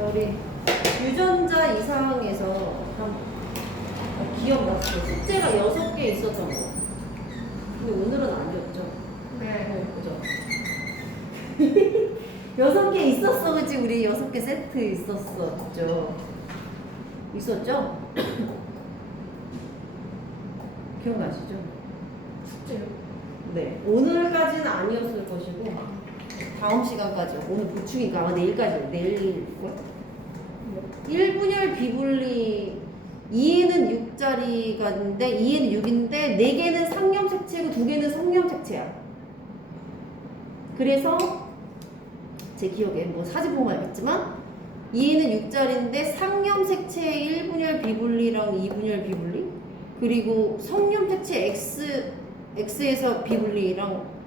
자, 우리 유전자 이상에서 기억났어요. 숙제가 6개 있었던 거. 근데 오늘은 아니었죠? 네. 그죠? 6개 있었어, 그치? 우리 6개 세트 있었었죠? 있었죠? 기억나시죠? 숙제요. 네. 오늘까지는 아니었을 것이고, 다음 시간까지요. 오늘 보충이니까 아마 내일까지요. 내일, 1분열 비분리 2에는 6짜리가 있는데 2에는 6인데 4개는 상염색체고 2개는 성염색체야. 그래서 제 기억에 뭐 사진 보면 알겠지만 2에는 6짜리인데 상염색체의 1분열 비분리랑 2분열 비분리 그리고 성염색체 X에서 비분리랑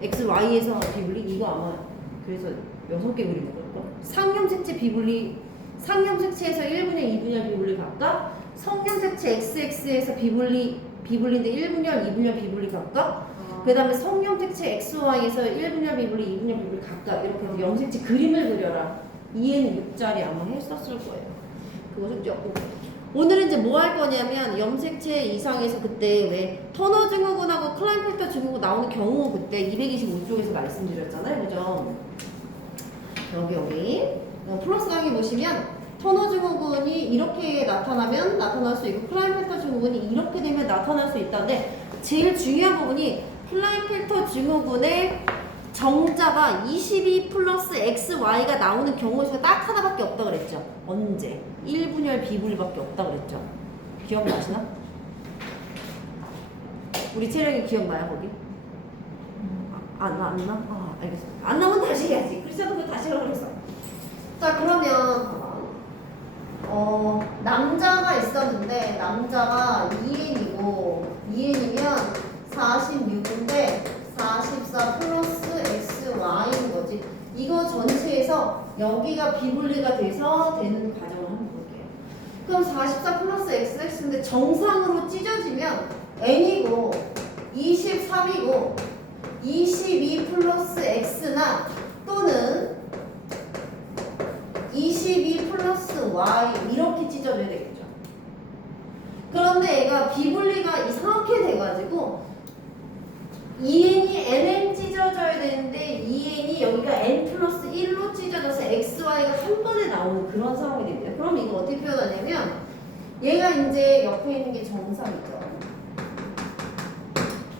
XY에서 비분리 이거 아마 그래서 6개 그리는 걸까? 상염색체 비분리 상염색체에서 1분열, 2분열 비분리 각각 성염색체 XX에서 비분리인데 1분열, 2분열 비분리 각각 그 다음에 성염색체 XY에서 1분열 비분리, 2분열 비분리 각각 이렇게 해서 염색체 그림을 그려라 2에는 6짜리 아마 했었을 거예요. 그거 숙제 없고 오늘은 이제 뭐 할 거냐면 염색체 이상에서 그때 왜 터너 증후군하고 클라인펠터 증후군 나오는 경우 그때 225쪽에서 말씀드렸잖아요. 그죠? 여기 플러스 강의 보시면 터너 증후군이 이렇게 나타나면 나타날 수 있고 클라인펠터 증후군이 이렇게 되면 나타날 수 있다는데 제일 중요한 부분이 클라인펠터 증후군의 정자가 22 플러스 XY가 나오는 경우 수가 딱 하나밖에 없다 그랬죠. 언제? 1분열 비분리밖에 없다 그랬죠. 기억나시나? 우리 채령이 기억나요 거기? 안 나? 아 알겠습니다. 안 나오면 다시 해야지. 그래서 그거 다시 하라고 그랬어. 자 그러면 남자가 있었는데 남자가 2N이고 2N이면 46인데 44 플러스 XY인 거지. 이거 전체에서 여기가 비분리가 돼서 되는 과정을 한번 볼게요. 그럼 44 플러스 XX인데 정상으로 찢어지면 N이고 23이고 22 플러스 X나 또는 22 플러스 Y 이렇게 찢어져야 되겠죠. 그런데 얘가 비분리가 이상하게 돼가지고 2n이 nn 찢어져야 되는데 2n이 여기가 n 플러스 1로 찢어져서 xy가 한 번에 나오는 그런 상황이 됩니다. 그럼 이거 어떻게 표현하냐면 얘가 이제 옆에 있는 게 정상이죠.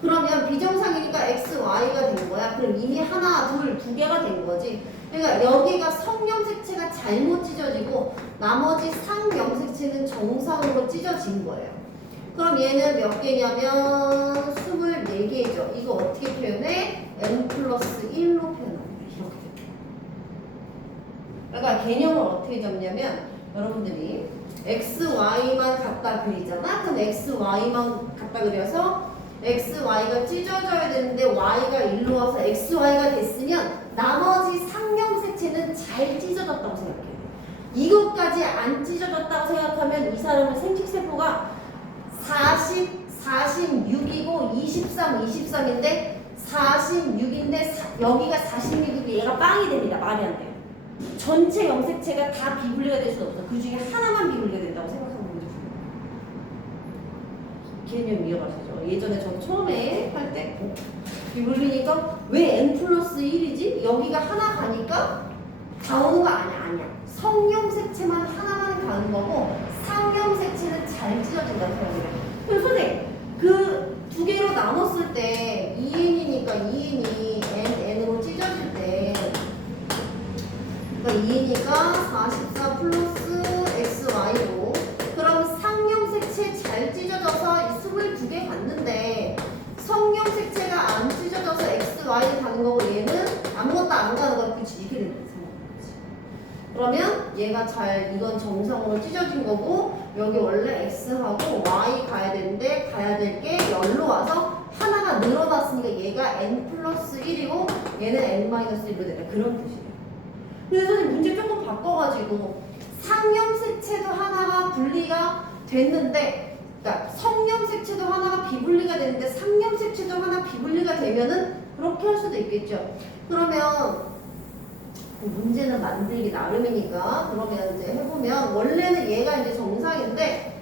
그러면 비정상이니까 XY가 된 거야. 그럼 이미 하나, 둘, 2개가 된 거지. 그러니까 여기가 성염색체가 잘못 찢어지고 나머지 상염색체는 정상으로 찢어진 거예요. 그럼 얘는 몇 개냐면 24개죠. 이거 어떻게 표현해? N 플러스 1로 표현합니다. 이렇게. 그러니까 개념을 어떻게 잡냐면 여러분들이 XY만 갖다 그리잖아. 그럼 XY만 갖다 그려서 XY가 찢어져야 되는데 Y가 일로 와서 XY가 됐으면 나머지 상염색체는 잘 찢어졌다고 생각해요. 이것까지 안 찢어졌다고 생각하면 이 사람은 생식세포가 40, 46이고 23, 23인데 46인데 여기가 46이고 얘가 빵이 됩니다. 말이 안 돼요. 전체 염색체가 다 비분리가 될 수는 없어. 그 중에 하나만 비분리가 된다고 생각하면 문제 풀려요. 개념 이해가시죠? 예전에 저 처음에 할 때 비분리니까 왜 n 플러스 1이지? 여기가 하나 가니까 다 오는 거 아니야. 성염색체만 하나만 가는 거고 상염색체는 잘 찢어진다는 생각이래. 그럼 선생님 그 두 개로 나눴을 때 2n이니까 2n이 n으로 찢어질 때 그러니까 2n이가 44 플러스 xy고 그럼 상염색체 잘 찢어져서 22개 갔는데 성염색체가 안 찢어져서 xy 가는 거고 얘는 아무것도 안 가는 거야. 그치? 이렇게 되는 거지. 그러면 얘가 이건 정상으로 찢어진 거고 여기 원래 x하고 y 가야 되는데 가야 될 게 열로 와서 하나가 늘어났으니까 얘가 n 플러스 1이고 얘는 n 마이너스 1로 된다. 그런 뜻이에요. 근데 선생님 문제 조금 바꿔가지고 상염색체도 하나가 분리가 됐는데 그러니까 성염색체도 하나가 비분리가 되는데 상염색체도 하나 비분리가 되면은 그렇게 할 수도 있겠죠. 그러면 문제는 만들기 나름이니까. 그러면 이제 해보면 원래는 얘가 이제 정상인데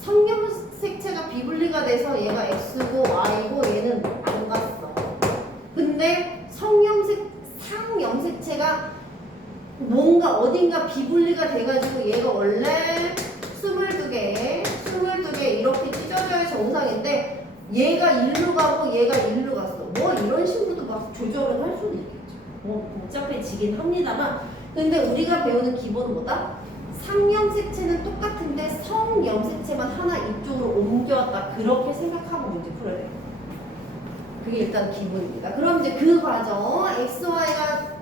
성염색체가 비분리가 돼서 얘가 x고 y고 얘는 안 갔어. 근데 상염색체가 뭔가 어딘가 비분리가 돼가지고 얘가 원래 22개 이렇게 찢어져야 정상인데 얘가 일로 가고 얘가 일로 갔어. 뭐 이런 식으로도 막 조절을 할 수도 있겠죠. 뭐 복잡해지긴 합니다만, 근데 우리가 배우는 기본은 뭐다? 상염색체는 똑같은데 성염색체만 하나 이쪽으로 옮겨왔다. 그렇게 생각하고 문제 풀어야 돼요. 그게 일단 기본입니다. 그럼 이제 그 과정, x, y가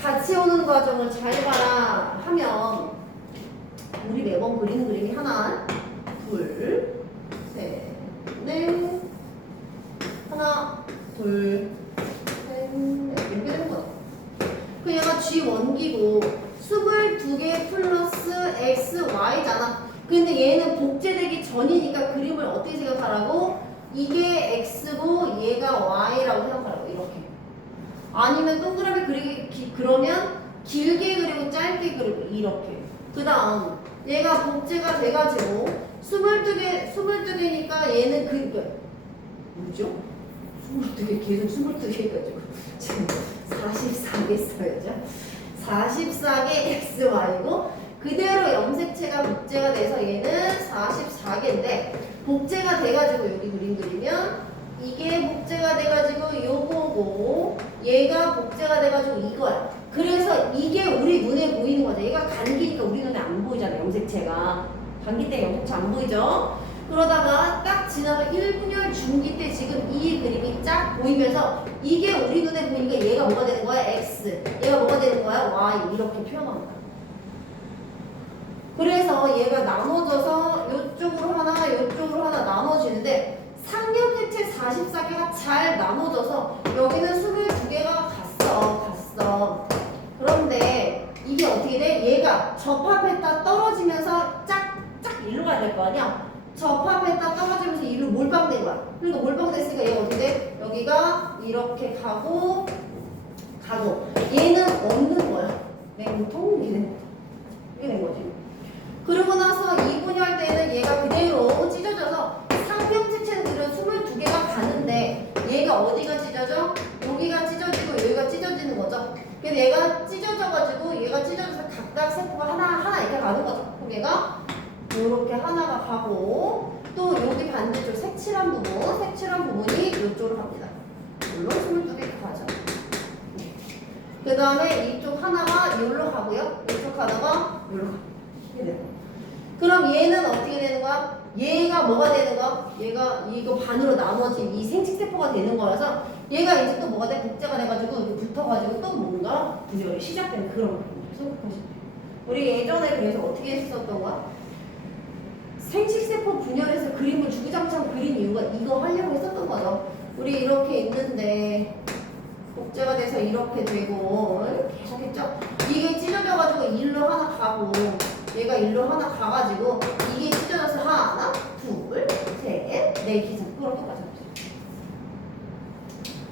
같이 오는 과정을 잘 봐라 하면 우리 매번 그리는 그림이 하나, 둘, 셋, 넷, 하나, 둘, 셋, 넷 이렇게 되는 거야. 그 얘가 G 원기고 22개 플러스 x, y잖아. 근데 얘는 복제되기 전이니까 그림을 어떻게 생각하라고? 이게 x고 얘가 y라고 생각하라고. 이렇게. 아니면 동그라미 그리기 그러면 길게 그리고 짧게 그리고 이렇게. 그 다음 얘가 복제가 돼가지고 22개니까 얘는 뭐죠? 22개 계속 22개 해가지고 지금 44개 써야죠. 44개 XY고 그대로 염색체가 복제가 돼서 얘는 44개인데 복제가 돼가지고 여기 그림 그리면 이게 복제가 돼가지고 요거고 얘가 복제가 돼가지고 이거야. 그래서 이게 우리 눈에 보이는 거죠. 얘가 감기니까 우리 눈에 안 보이잖아. 염색체가 감기 때문에 염색체 안 보이죠. 그러다가 딱 지나면 1분열 중기 때 지금 이 그림이 쫙 보이면서 이게 우리 눈에 보이니까 얘가 뭐가 되는 거야? X. 얘가 뭐가 되는 거야? Y. 이렇게 표현합니다. 그래서 얘가 나눠져서 이쪽으로 하나 나눠지는데 상염색체 44개가 잘 나눠져서 여기는 22개가 갔어. 그런데 이게 어떻게 돼? 얘가 접합했다 떨어지면서 쫙 일로 가야 될 거 아니야? 접합했다 떨어지면서 일로 몰빵된 거야. 그러니까 몰빵됐으니까 얘가 어떻게 돼? 여기가 이렇게 가고 얘는 없는 거야. 냉통 이게 된 거지. 그러고 나서 2분열 때는 얘가 그대로 찢어져서 상염색체는 그대로 22개가 가는데 얘가 어디가 찢어져? 여기가 찢어지고 여기가 찢어지는 거죠. 그래서 얘가 찢어져가지고 얘가 찢어져서 각각 세포가 하나 이렇게 가는 거죠. 그럼 얘가 이렇게 하나가 가고 또 여기 반대쪽 색칠한 부분이 이쪽으로 갑니다. 물론 22개 가죠. 그 다음에 이쪽 하나가 여기로 가고요. 이쪽 하나가 여기로 가고. 이렇게 돼요. 그럼 얘는 어떻게 되는 거야? 얘가 뭐가 되는 거야? 얘가 이거 반으로 나눠진 이 생식세포가 되는 거라서 얘가 이제 또 뭐가 돼? 복제가 돼가지고 이렇게 붙어가지고 또 뭔가 분열이 시작되는 그런 거죠. 생각하시면 돼요. 우리 예전에 그래서 어떻게 했었던 거야? 생식세포 분열해서 그림을 주구장창 그린 이유가 이거 하려고 했었던 거죠. 우리 이렇게 있는데 복제가 돼서 이렇게 되고 계속 했죠. 이게 찢어져가지고 일로 하나 가고 얘가 일로 하나 가가지고 이게 찢어져서 하나, 둘, 셋, 넷 기준 그런 것까지 합쳐.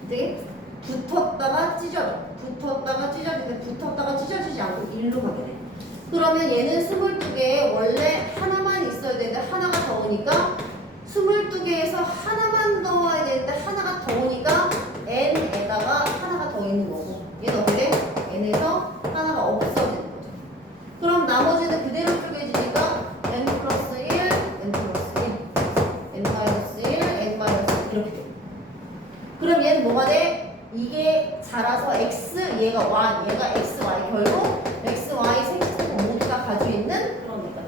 이제 붙었다가 찢어지는데 붙었다가 찢어지지 않고 일로 가게 돼. 그러면 얘는 22개 원래 하나만 있어야 되는데 하나가 더 오니까 22개에서 하나만 더 와야 되는데 하나가 더 오니까 n에다가 하나가 더 있는 거고 얘는 어떻게 돼? n에서 하나가 없어지는 거죠. 그럼 나머지는 그대로 쪼개지니까 n 플러스 1, n 플러스 1, n 마이너스 1, n 마이너스 1 이렇게 돼. 그럼 얘는 뭐가 돼? 이게 자라서 x, 얘가 y, 얘가 x, y 결국 x, y 생식세포 모두가 가지고 있는 그런 거다.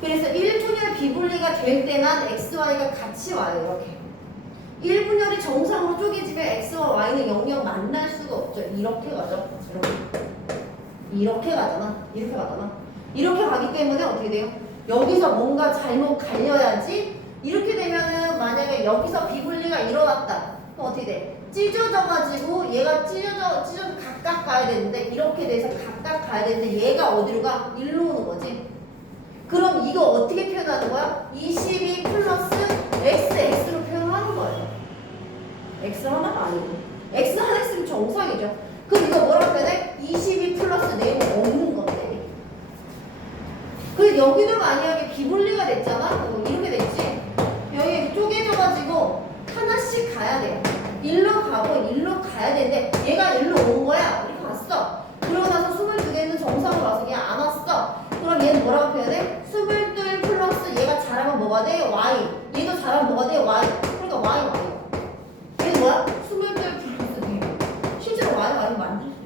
그래서 1분열 비분리가 될 때만 x, y가 같이 와요. 이렇게 1분열이 정상으로 쪼개지면 x와 y는 영영 만날 수가 없죠. 이렇게 가죠. 이렇게 가잖아. 이렇게 가기 때문에 어떻게 돼요? 여기서 뭔가 잘못 갈려야지. 이렇게 되면은 만약에 여기서 비분리가 일어났다. 그럼 어떻게 돼? 찢어져가지고 얘가 찢어져 각각 가야 되는데 이렇게 돼서 각각 가야 되는데 얘가 어디로 가? 일로 오는 거지. 그럼 이거 어떻게 표현하는 거야? 22 플러스 x로 표현하는 거예요. x 하나가 아니고 x 하나 있으면 정상이죠. 그럼 이거 뭐라고 표현해? 22 플러스 4는 없는 건데. 그래서 여기도 만약에 비분리가 됐잖아? 이렇게 됐지? 여기 쪼개져가지고 하나씩 가야 돼. 일로 가고 일로 가야 되는데 얘가 일로 온 거야. 우리 봤어. 그러고 나서 22개는 정상으로 와서 그냥 안 왔어. 그럼 얘는 뭐라고 표현해? 22 플러스 얘가 잘하면 뭐가 돼? Y. 얘도 잘하면 뭐가 돼? Y. 그러니까 Y, Y. 얘는 뭐야? 22 플러스 4. 실제로 Y, Y 만들 수 있어.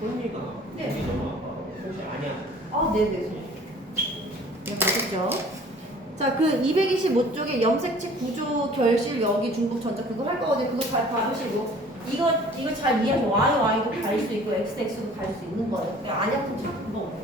소은이가 네. 여기 너무 아파. 혹시 아니야? 아, 네네. 네, 보셨죠? 자, 그 225쪽에 염색체 구조 결실 여기 중복 전자 그거 할 거거든요. 그거 잘 봐주시고 이거 잘 이해하셔. Y, Y도 갈 수 있고 X, X도 갈 수 있는 거예요. 아니야, 그럼 참 그거 없네.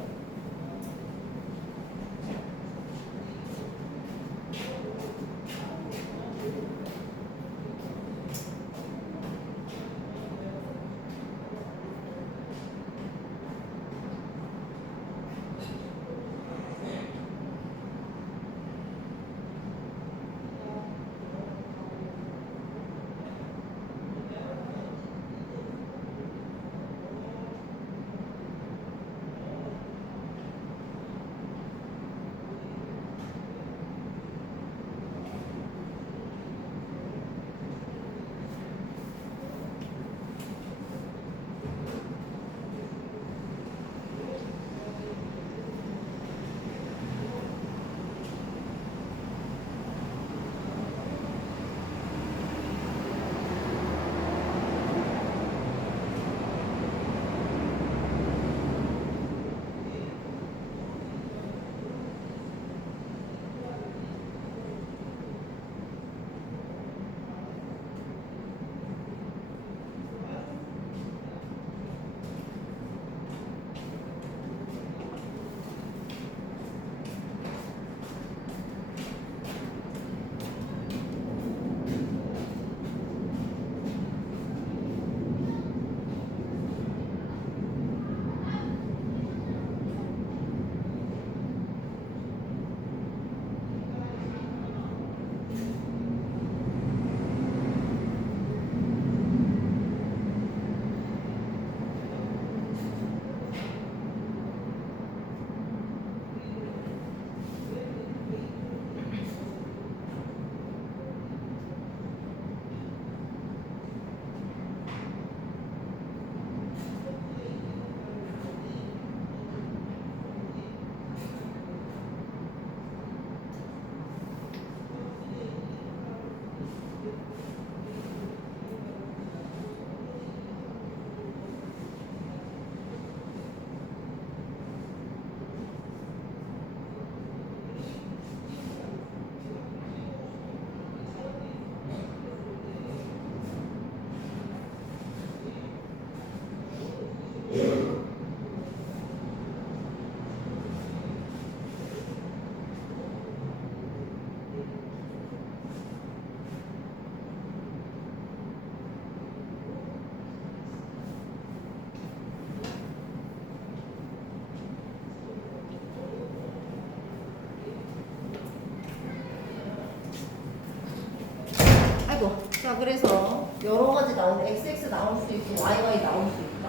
아이고. 자, 그래서 여러 가지 나오는 XX 나올 수 있고 YY 나올 수 있다.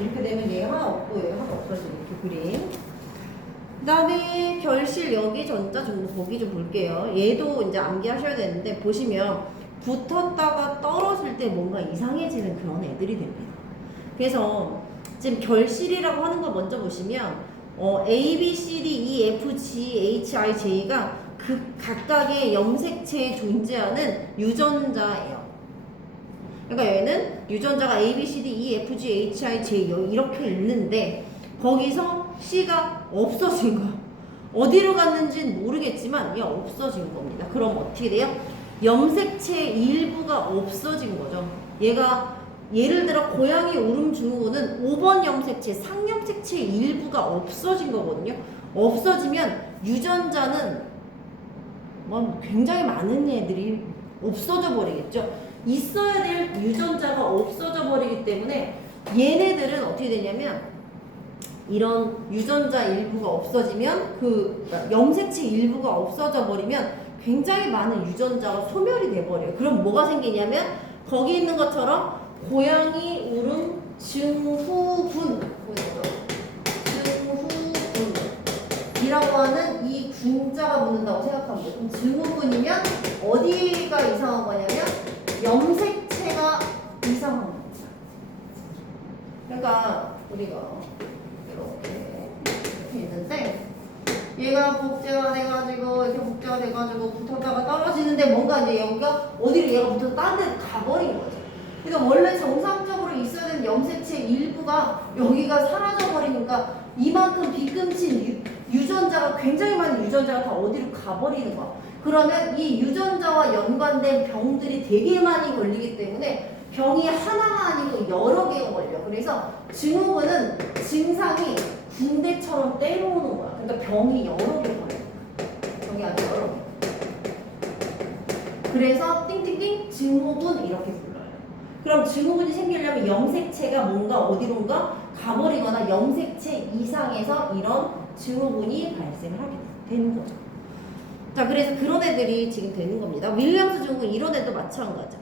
이렇게 되면 얘 하나 없고 얘 하나 없어지는 이렇게 그림. 그 다음에 결실 여기 전자 중복 보기 좀 볼게요. 얘도 이제 암기하셔야 되는데 보시면 붙었다가 떨어질 때 뭔가 이상해지는 그런 애들이 됩니다. 그래서 지금 결실이라고 하는 거 먼저 보시면 A, B, C, D, E, F, G, H, I, J가 그 각각의 염색체에 존재하는 유전자예요. 그러니까 얘는 유전자가 A, B, C, D, E, F, G, H, I, J 이렇게 있는데 거기서 C가 없어진 거야. 어디로 갔는지는 모르겠지만 얘 없어진 겁니다. 그럼 어떻게 돼요? 염색체 일부가 없어진 거죠. 얘가 예를 들어 고양이 울음 증후군은 5번 염색체, 상염색체 일부가 없어진 거거든요. 없어지면 유전자는 뭐 굉장히 많은 애들이 없어져 버리겠죠. 있어야 될 유전자가 없어져 버리기 때문에 얘네들은 어떻게 되냐면 이런 유전자 일부가 없어지면 그 염색체 일부가 없어져 버리면 굉장히 많은 유전자가 소멸이 돼버려요. 그럼 뭐가 생기냐면 거기 있는 것처럼 고양이 울음 증후군 이라고 하는 이 군자가 붙는다고 생각하면 돼요. 그럼 증후군이면 어디가 이상한 거냐면 염색체가 이상한 거예요. 그러니까 우리가 이렇게 있는데 얘가 복제가 돼가지고 이렇게 복제가 돼가지고 붙었다가 떨어지는데 뭔가 이제 여기가 어디로 얘가 붙어서 다른 데로 가버린 거죠. 그러니까 원래 정상적으로 있어야 되는 염색체 일부가 여기가 사라져버리니까 이만큼 비끔친 유전자가 굉장히 많은 유전자가 다 어디로 가버리는 거야. 그러면 이 유전자와 연관된 병들이 되게 많이 걸리기 때문에 병이 하나가 아니고 여러 개가 걸려. 그래서 증후군은 증상이 군대처럼 때려오는 거야. 그러니까 병이 여러 개 걸려. 병이 아주 여러 개. 그래서 띵띵띵 증후군 이렇게 불러요. 그럼 증후군이 생기려면 염색체가 뭔가 어디론가 가버리거나 염색체 이상에서 이런 증후군이 발생을 하게 되는 거죠. 자, 그래서 그런 애들이 지금 되는 겁니다. 윌리엄스 증후군 이런 애도 마찬가지죠.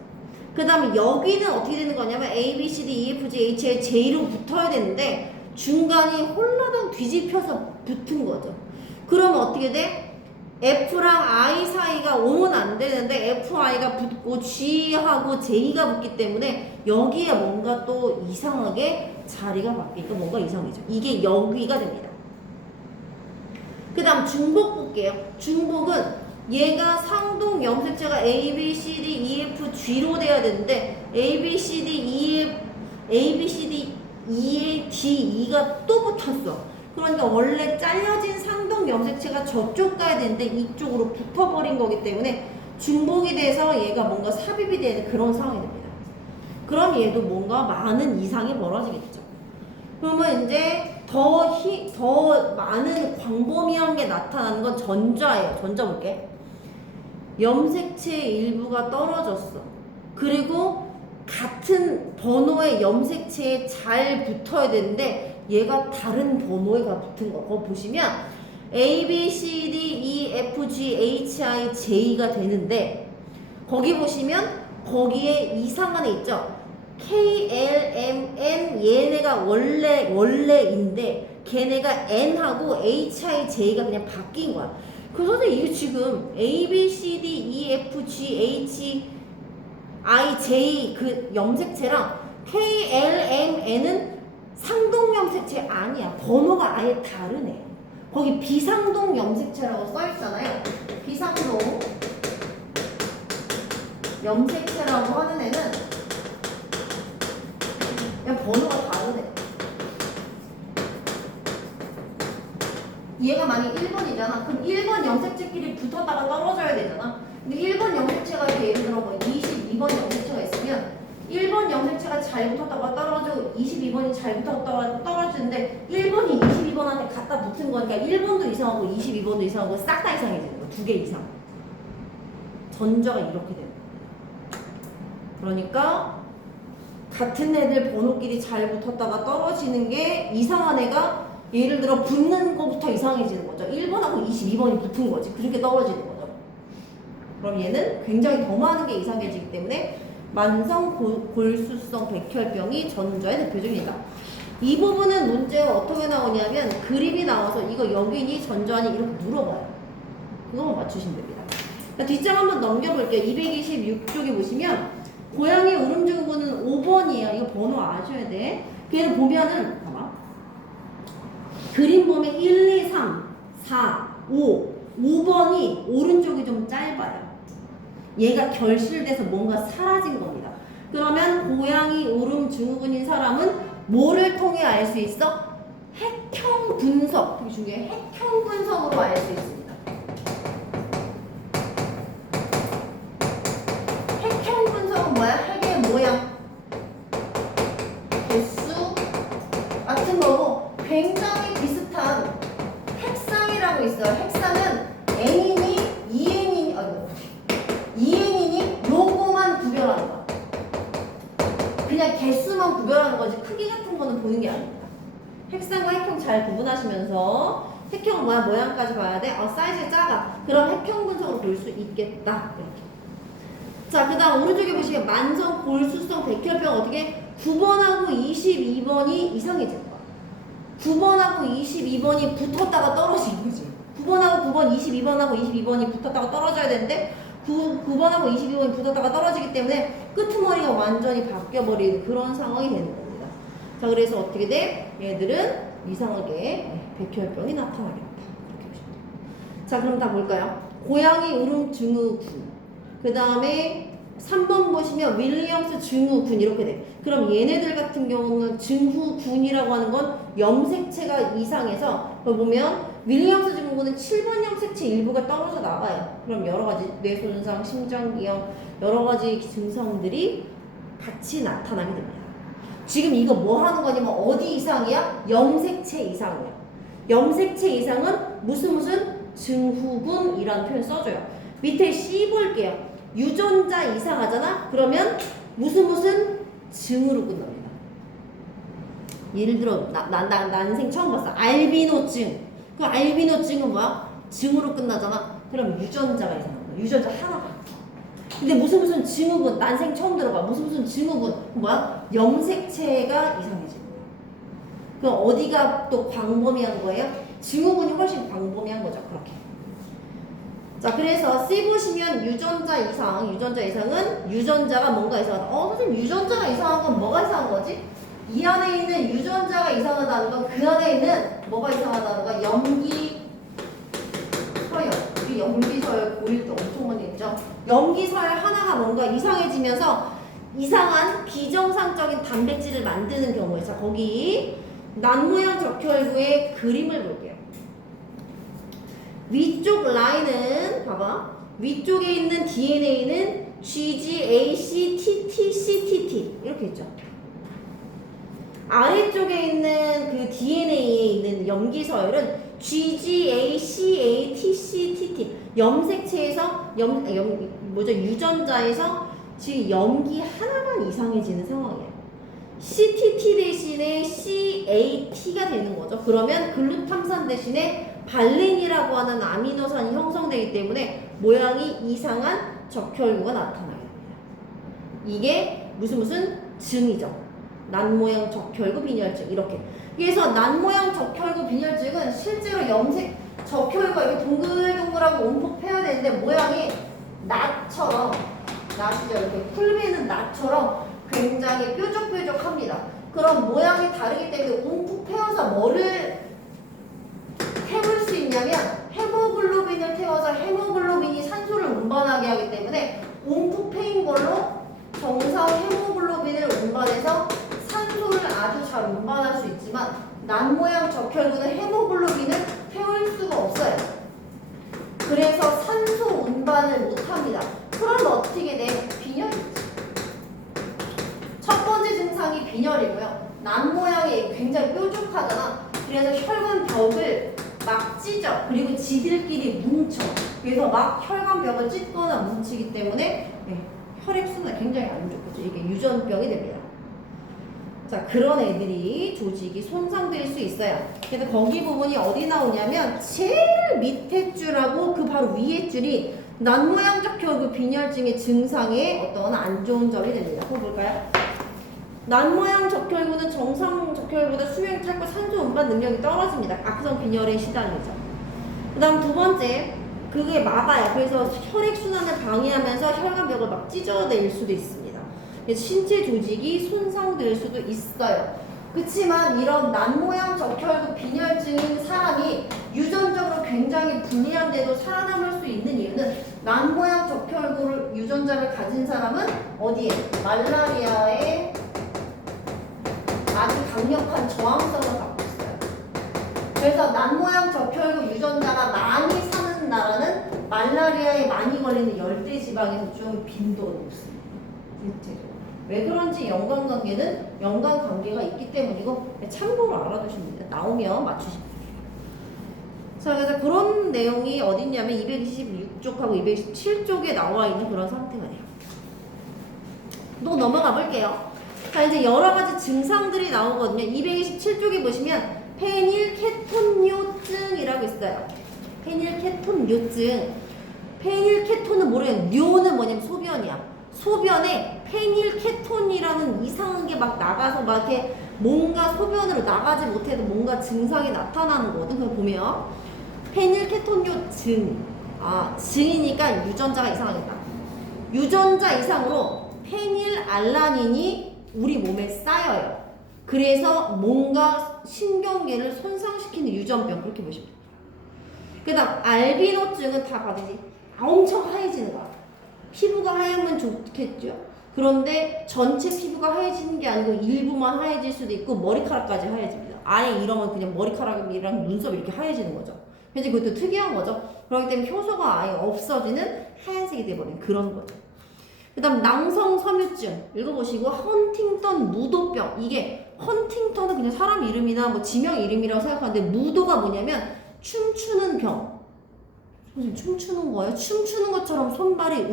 그 다음에 여기는 어떻게 되는 거냐면 A, B, C, D, E, F, G, H에 J로 붙어야 되는데 중간이 홀라당 뒤집혀서 붙은 거죠. 그러면 어떻게 돼? F랑 I 사이가 오면 안 되는데 FI가 붙고 G하고 J가 붙기 때문에 여기에 뭔가 또 이상하게 자리가 바뀌니까 뭔가 이상해져. 이게 여기가 됩니다. 그 다음 중복 볼게요. 중복은 얘가 상동 염색체가 A, B, C, D, E, F, G로 돼야 되는데 A, B, C, D, E, F, A, B, C, D, E에 D, E가 또 붙었어. 그러니까 원래 잘려진 상동 염색체가 저쪽 가야 되는데 이쪽으로 붙어버린 거기 때문에 중복이 돼서 얘가 뭔가 삽입이 되는 그런 상황이 됩니다. 그럼 얘도 뭔가 많은 이상이 벌어지겠죠. 그러면 이제 더 많은 광범위한 게 나타나는 건 전자예요. 전자 볼게. 염색체의 일부가 떨어졌어. 그리고 같은 번호의 염색체에 잘 붙어야 되는데 얘가 다른 번호에가 붙은 거. 그거 보시면 A, B, C, D, E, F, G, H, I, J가 되는데 거기 보시면 거기에 이상한 애 있죠? K, L, M, N 얘네가 원래인데 걔네가 N하고 H, I, J가 그냥 바뀐 거야. 그래서 선생님 이게 지금 A, B, C, D, E, F, G, H, I, J 그 염색체랑 K, L, M, N은 상동 염색체 아니야. 번호가 아예 다르네. 거기 비상동 염색체라고 써있잖아요. 비상동 염색체라고 하는 애는 그냥 번호가 다르네. 얘가 만약 1번이잖아. 그럼 1번 염색체끼리 붙었다가 떨어져야 되잖아. 근데 1번 염색체가 예를 들어 뭐 22번 염색체가 있으면 1번 염색체가 잘 붙었다가 떨어지고 22번이 잘 붙었다가 떨어지는데 1번이 22번한테 갖다 붙은 거니까 1번도 이상하고 22번도 이상하고 싹 다 이상해지는 거야. 2개 이상. 전자가 이렇게 되는 거야. 그러니까 같은 애들 번호끼리 잘 붙었다가 떨어지는 게 이상한 애가 예를 들어 붙는 거부터 이상해지는 거죠. 1번하고 22번이 붙은 거지. 그렇게 떨어지는 거죠. 그럼 얘는 굉장히 더 많은 게 이상해지기 때문에 만성 골수성 백혈병이 전자의 대표적이다. 이 부분은 문제가 어떻게 나오냐면 그림이 나와서 이거 여기니 전자니 이렇게 물어봐요. 그거만 맞추시면 됩니다. 뒷장 한번 넘겨볼게요. 226쪽에 보시면 고양이 울음증후군은 5번이에요. 이거 번호 아셔야 돼. 그래서 보면은 봐봐. 그림 보면 1, 2, 3, 4, 5번이 오른쪽이 좀 짧아요. 얘가 결실돼서 뭔가 사라진 겁니다. 그러면 고양이 울음 증후군인 사람은 뭐를 통해 알 수 있어? 핵형 분석, 되게 중요해. 핵형 분석으로 알 수 있습니다. 핵형 분석은 뭐야? 핵의 모양, 개수 같은 거고 굉장히 비슷한 핵상이라고 있어요. 핵상은 N이니 EN이니 요거만 구별하는 거야. 그냥 개수만 구별하는 거지 크기 같은 거는 보는 게 아닙니다. 핵상과 핵형 잘 구분하시면서 획형 뭐야? 모양까지 봐야 돼? 사이즈가 작아. 그럼 획형 분석으로 볼 수 있겠다. 이렇게. 자, 그 다음 오른쪽에 보시면 만성 골수성 백혈병 어떻게 9번하고 22번이 이상해질 거야. 9번하고 22번이 붙었다가 떨어진 거지. 9번하고 9번, 22번하고 22번이 붙었다가 떨어져야 되는데 9번하고 22번이 붙었다가 떨어지기 때문에 끄트머리가 완전히 바뀌어버리는 그런 상황이 되는 겁니다. 자, 그래서 어떻게 돼? 얘들은 이상하게 백혈병이 나타나겠다. 이렇게 보시면 돼요. 자, 그럼 다 볼까요? 고양이 울음 증후군. 그 다음에 3번 보시면 윌리엄스 증후군 이렇게 돼. 그럼 얘네들 같은 경우는 증후군이라고 하는 건 염색체가 이상해서 보면 윌리엄스 증후군은 7번 염색체 일부가 떨어져 나가요. 그럼 여러 가지 뇌손상, 심장기형 여러 가지 증상들이 같이 나타나게 됩니다. 지금 이거 뭐 하는 거냐면 어디 이상이야? 염색체 이상이야. 염색체 이상은 무슨 증후군이라는 표현 써줘요. 밑에 C 볼게요. 유전자 이상하잖아? 그러면 무슨 증으로 끝납니다. 예를 들어 난생 처음 봤어. 알비노증. 그 알비노증은 뭐야? 증으로 끝나잖아. 그럼 유전자가 이상한 거야. 유전자 하나가. 근데 무슨 증후군 난생 처음 들어봐. 무슨 증후군 뭐야? 염색체가 이상해지는 거야. 그럼 어디가 또 광범위한 거예요? 증후군이 훨씬 광범위한 거죠. 그렇게. 자, 그래서 C 보시면 유전자 이상은 유전자가 뭔가 이상하다. 선생님 유전자가 이상한 건 뭐가 이상한 거지? 이 안에 있는 유전자가 이상하다는 건 그 안에 있는 뭐가 이상하다는 건 염기 서열. 우리 염기 서열 고1 때 엄청 많이 했죠. 염기 서열 하나가 뭔가 이상해지면서 이상한 비정상적인 단백질을 만드는 경우에 자, 거기 난모양 적혈구의 그림을 볼게요. 위쪽 라인은 봐봐. 위쪽에 있는 DNA는 GGACTTCTT 이렇게 있죠. 아래쪽에 있는 그 DNA에 있는 염기서열은 GGACATCTT 염색체에서 유전자에서 지금 염기 하나만 이상해지는 상황이에요. CTT 대신에 CAT가 되는 거죠. 그러면 글루탐산 대신에 발린이라고 하는 아미노산이 형성되기 때문에 모양이 이상한 적혈구가 나타나게 됩니다. 이게 무슨 증이죠. 난모양 적혈구 빈혈증 이렇게. 그래서 난모양 적혈구 빈혈증은 실제로 염색 적혈구가 이렇게 동글동글하고 움푹해야 되는데 모양이 낫처럼 낫이죠. 이렇게 풀매는 낫처럼 굉장히 뾰족뾰족합니다. 그럼 모양이 다르기 때문에 움푹해서 뭐를 태울 수 있냐면 헤모글로빈을 태워서 헤모글로빈이 산소를 운반하게 하기 때문에 움푹 패인 걸로 정상 헤모글로빈을 운반해서 산소를 아주 잘 운반할 수 있지만 난모양 적혈구는 헤모글로빈을 태울 수가 없어요. 그래서 산소 운반을 못합니다. 그럼 어떻게 돼? 빈혈이지. 첫 번째 증상이 빈혈이고요. 난모양이 굉장히 뾰족하잖아. 그래서 혈관벽을 막 찢어. 그리고 지들끼리 뭉쳐. 그래서 막 혈관벽을 찢거나 뭉치기 때문에 혈액순환이 굉장히 안 좋겠죠. 이게 유전병이 됩니다. 자, 그런 애들이 조직이 손상될 수 있어요. 그래서 거기 부분이 어디 나오냐면 제일 밑에 줄하고 그 바로 위에 줄이 난모양 적혈구 빈혈증의 증상에 어떤 안 좋은 점이 됩니다. 그거 볼까요? 난모양 적혈구는 정상 적혈구보다 수명이 짧고 산소 운반 능력이 떨어집니다. 악성 빈혈에 시달리죠. 그 다음 두 번째, 그게 막아요. 그래서 혈액순환을 방해하면서 혈관벽을 막 찢어낼 수도 있습니다. 그래서 신체 조직이 손상될 수도 있어요. 그렇지만 이런 난모양 적혈구 빈혈증인 사람이 유전적으로 굉장히 불리한데도 살아남을 수 있는 이유는 난모양 적혈구 유전자를 가진 사람은 어디에? 말라리아에 아주 강력한 저항성을 갖고 있어요. 그래서 난모양 적혈구 유전자가 많이 사는 나라는 말라리아에 많이 걸리는 열대지방에서 좀 빈도가 높습니다. 대체적으로. 왜 그런지 연관관계가 있기 때문이고 참고로 알아두시면 돼요. 나오면 맞추시면 돼요. 자, 그래서 그런 내용이 어딨냐면 226쪽하고 227쪽에 나와 있는 그런 상태가 돼요. 또 넘어가 볼게요. 자, 이제 여러 가지 증상들이 나오거든요. 227쪽에 보시면 페닐케톤뇨증이라고 있어요. 페닐케톤뇨증. 페닐케톤은 뭐래요? 뇨는 뭐냐면 소변이야. 소변에 페닐케톤이라는 이상한 게 막 나가서 막 이렇게 뭔가 소변으로 나가지 못해도 뭔가 증상이 나타나는 거거든. 그거 보면 페닐케톤뇨증. 아, 증이니까 유전자가 이상하겠다. 유전자 이상으로 페닐알라닌이 우리 몸에 쌓여요. 그래서 뭔가 신경계를 손상시키는 유전병, 그렇게 보시면 돼요. 그 다음 알비노증은 다 받으지. 엄청 하얘지는 거야. 피부가 하얘면 좋겠죠. 그런데 전체 피부가 하얘지는 게 아니고 일부만 하얘질 수도 있고 머리카락까지 하얘집니다. 아예 이러면 그냥 머리카락이랑 눈썹이 이렇게 하얘지는 거죠. 그래서 그것도 특이한 거죠. 그렇기 때문에 효소가 아예 없어지는 하얀색이 돼버리는 그런 거죠. 그 다음 낭성섬유증 읽어보시고 헌팅턴 무도병. 이게 헌팅턴은 그냥 사람 이름이나 뭐 지명 이름이라고 생각하는데 무도가 뭐냐면 춤추는 병. 선생님 춤추는 거예요? 춤추는 것처럼 손발이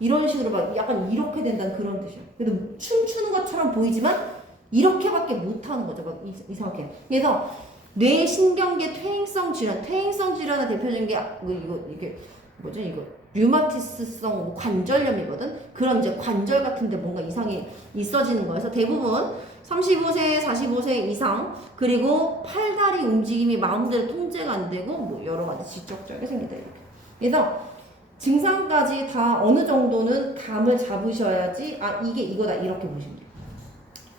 이런 식으로 막 약간 이렇게 된다는 그런 뜻이에요. 그래도 춤추는 것처럼 보이지만 이렇게밖에 못하는 거죠. 막 이상하게. 그래서 뇌신경계 퇴행성 질환, 퇴행성 질환의 대표적인 게 이게 뭐죠? 이거 류마티스성 관절염이거든. 그럼 이제 관절 같은데 뭔가 이상이 있어지는 거여서 대부분 35세, 45세 이상 그리고 팔다리 움직임이 마음대로 통제가 안 되고 뭐 여러 가지 지적적이 생긴다 이렇게. 그래서 증상까지 다 어느 정도는 감을 잡으셔야지 아 이게 이거다 이렇게 보시면 돼요.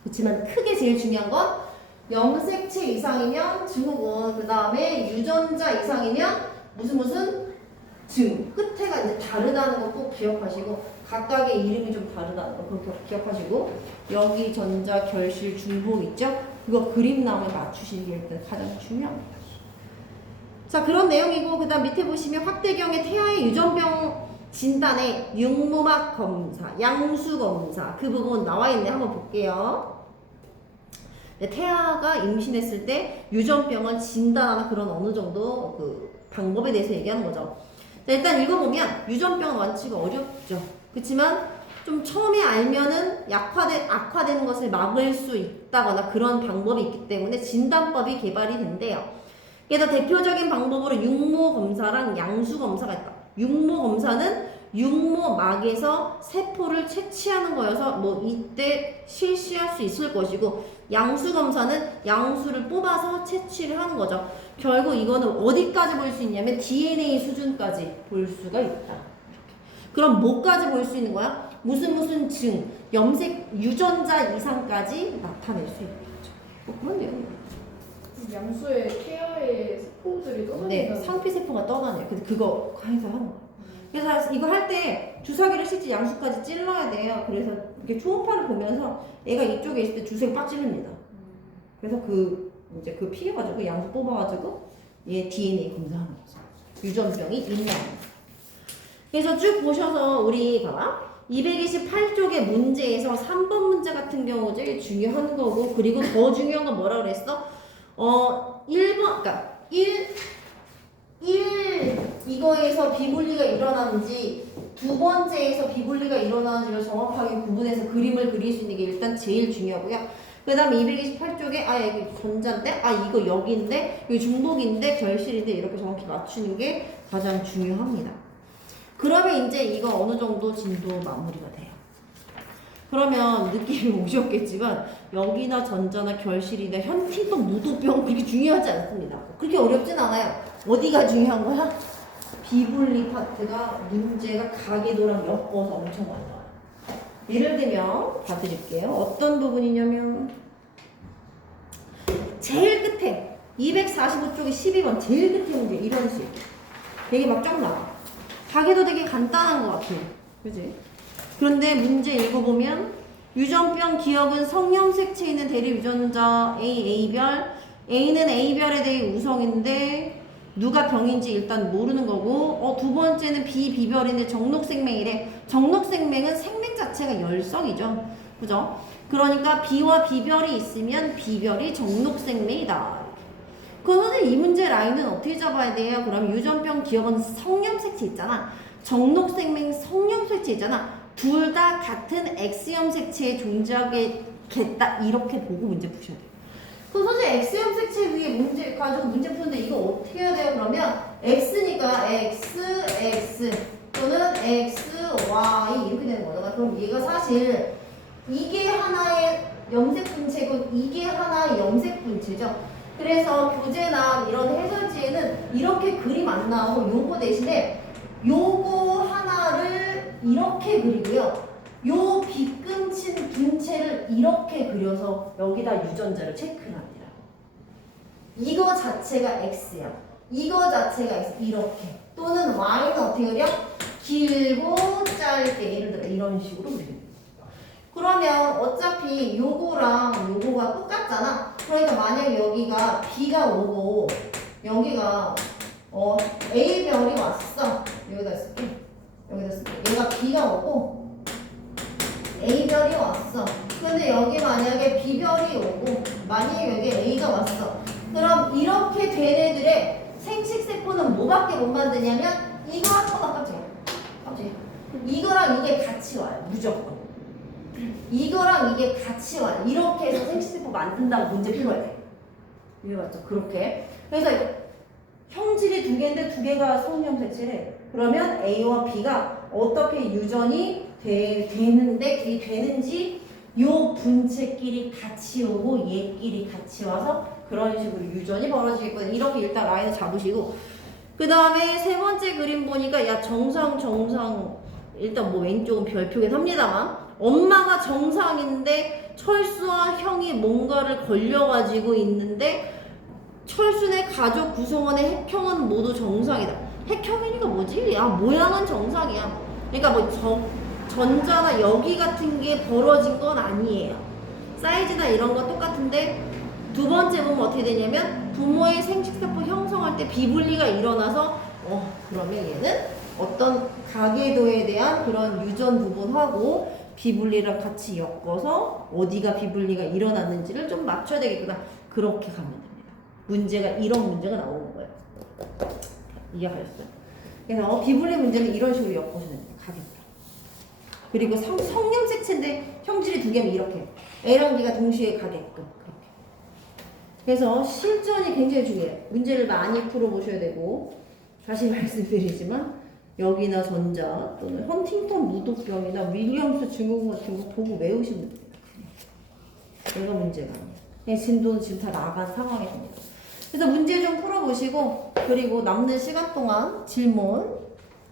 그렇지만 크게 제일 중요한 건 염색체 이상이면 증후군, 그 다음에 유전자 이상이면 무슨 증, 끝에가 이제 다르다는 거 꼭 기억하시고 각각의 이름이 좀 다르다는 거 그렇게 기억하시고 여기 전자 결실 중복 있죠? 그거 그림 나오면 맞추시는 게 일단 가장 중요합니다. 자 그런 내용이고 그 다음 밑에 보시면 확대경의 태아의 유전병 진단에 육모막 검사, 양수 검사 그 부분 나와 있네. 한번 볼게요. 네, 태아가 임신했을 때 유전병을 진단하는 그런 어느 정도 그 방법에 대해서 얘기하는 거죠. 자, 일단 읽어보면 유전병은 완치가 어렵죠. 그렇지만 좀 처음에 알면은 악화되는 것을 막을 수 있다거나 그런 방법이 있기 때문에 진단법이 개발이 된대요. 그래서 대표적인 방법으로 육모 검사랑 양수 검사가 있다. 육모 검사는 육모막에서 세포를 채취하는 거여서 뭐 이때 실시할 수 있을 것이고 양수 검사는 양수를 뽑아서 채취를 하는 거죠. 결국 이거는 어디까지 볼 수 있냐면 DNA 수준까지 볼 수가 있다. 그럼 뭐까지 볼 수 있는 거야? 무슨 증, 염색 유전자 이상까지 나타낼 수 있는 거죠. 뭐 그런 내용이에요. 양수의 태아의 세포들이 떠다니는 네, 상피세포가 떠다녀요. 근데 그거 해서 하는 거예요. 그래서 이거 할 때 주사기를 실제 양수까지 찔러야 돼요. 그래서 이렇게 초음파를 보면서 애가 이쪽에 있을 때 주사기 빡 찌릅니다. 그래서 이제 그 피해가지고 양수 뽑아가지고 얘 DNA 검사하는 거죠. 유전병이 있나. 그래서 쭉 보셔서 우리 봐봐. 228쪽의 문제에서 3번 문제 같은 경우 제일 중요한 거고 그리고 더 중요한 건 뭐라 그랬어? 1번, 그러니까 1 이거에서 비분리가 일어나는지 두 번째에서 비분리가 일어나는지를 정확하게 구분해서 그림을 그릴 수 있는 게 일단 제일 중요하고요. 그 다음에 228쪽에 여기 전자인데 이거 여기인데 여기 중복인데 결실인데 이렇게 정확히 맞추는 게 가장 중요합니다. 그러면 이제 이거 어느 정도 진도 마무리가 돼요. 그러면 느낌이 오셨겠지만 여기나 전자나 결실이나 헌팅턴 무도병 그렇게 중요하지 않습니다. 그렇게 어렵진 않아요. 어디가 중요한 거야? 비분리 파트가 문제가 가계도랑 엮어서 엄청 많아요. 예를 들면 봐드릴게요. 어떤 부분이냐면 제일 끝에 245쪽에 12번 제일 끝에 문제 이런 식 되게 막 쫙 나와. 가계도 되게 간단한 것 같아요. 그지? 그런데 문제 읽어보면 유전병 기억은 성염색체에 있는 대리 유전자 A별 A는 A별에 대해 우성인데 누가 병인지 일단 모르는 거고 두 번째는 B별인데 정록생명이래. 정록생명은 생명 자체가 열성이죠. 그죠? 그러니까 B와 B별이 있으면 B별이 정록생명이다. 그러면 이 문제 라인은 어떻게 잡아야 돼요? 그럼 유전병 기억은 성염색체 있잖아. 정록생명 성염색체 있잖아. 둘 다 같은 X염색체에 존재하겠다 이렇게 보고 문제 푸셔야 돼요. 그럼 선생님 X형 색채 위에 문제 가지고 문제 푸는데 이거 어떻게 해야 돼요? 그러면 X니까 X 또는 X, Y 이렇게 되는 거잖아. 그럼 얘가 사실 이게 하나의 염색 분체고 이게 하나의 염색 분체죠. 그래서 교재나 이런 해설지에는 이렇게 그림 안 나오고 요거 대신에 요거 하나를 이렇게 그리고요. 요 빗금친 분체를 이렇게 그려서 여기다 유전자를 체크를 합니다. 이거 자체가 X야. 이거 자체가 X. 이렇게. 또는 Y는 어떻게 그려? 길고 짧게. 예를 들어 이런 식으로 그립니다. 그러면 어차피 요거랑 요거가 똑같잖아. 그러니까 만약에 여기가 B가 오고 여기가 A별이 왔어. 여기다 쓸게. 여기다 쓸게. 얘가 B가 오고 A별이 왔어. 근데 여기 만약에 B별이 오고 만약에 여기 A가 왔어. 그럼 이렇게 된 애들의 생식세포는 뭐밖에 못 만드냐면 이거랑 깜짝이야. 이거랑 이게 같이 와요. 무조건. 이거랑 이게 같이 와요. 이렇게 해서 생식세포 만든다고 문제 풀어야 돼. 이해봤죠? 그렇게. 그래서 형질이 두 개인데 두 개가 성형 색채래. 그러면 A와 B가 어떻게 유전이 되는데 그게 되는지 요 분체끼리 같이 오고 얘끼리 같이 와서 그런 식으로 유전이 벌어지겠거든요. 이렇게 일단 라인을 잡으시고 그 다음에 세 번째 그림 보니까 야 정상 일단 뭐 왼쪽은 별표긴 합니다만 엄마가 정상인데 철수와 형이 뭔가를 걸려가지고 있는데 철순의 가족 구성원의 핵형은 모두 정상이다. 핵형이니까 뭐지? 야 모양은 정상이야. 그러니까 뭐 전자나 여기 같은 게 벌어진 건 아니에요. 사이즈나 이런 건 똑같은데 두 번째 보면 어떻게 되냐면 부모의 생식세포 형성할 때 비분리가 일어나서 그러면 얘는 어떤 가계도에 대한 그런 유전 부분하고 비분리랑 같이 엮어서 어디가 비분리가 일어났는지를 좀 맞춰야 되겠구나. 그렇게 가면 됩니다. 문제가 이런 문제가 나오는 거예요. 이해하셨어요? 그래서 비분리 문제는 이런 식으로 엮어주면 됩니다. 가계도. 그리고 성형 색채인데 형질이 두 개면 이렇게 A랑 B가 동시에 가게끔 그렇게. 그래서 실전이 굉장히 중요해요. 문제를 많이 풀어보셔야 되고 다시 말씀드리지만 여기나 전자 또는 헌팅턴 무도병이나 윌리엄스 증후군 같은 거 보고 외우시면 됩니다. 얘가 문제가 아니에요. 진도는 지금 다 나간 상황이 됩니다. 그래서 문제 좀 풀어보시고 그리고 남는 시간 동안 질문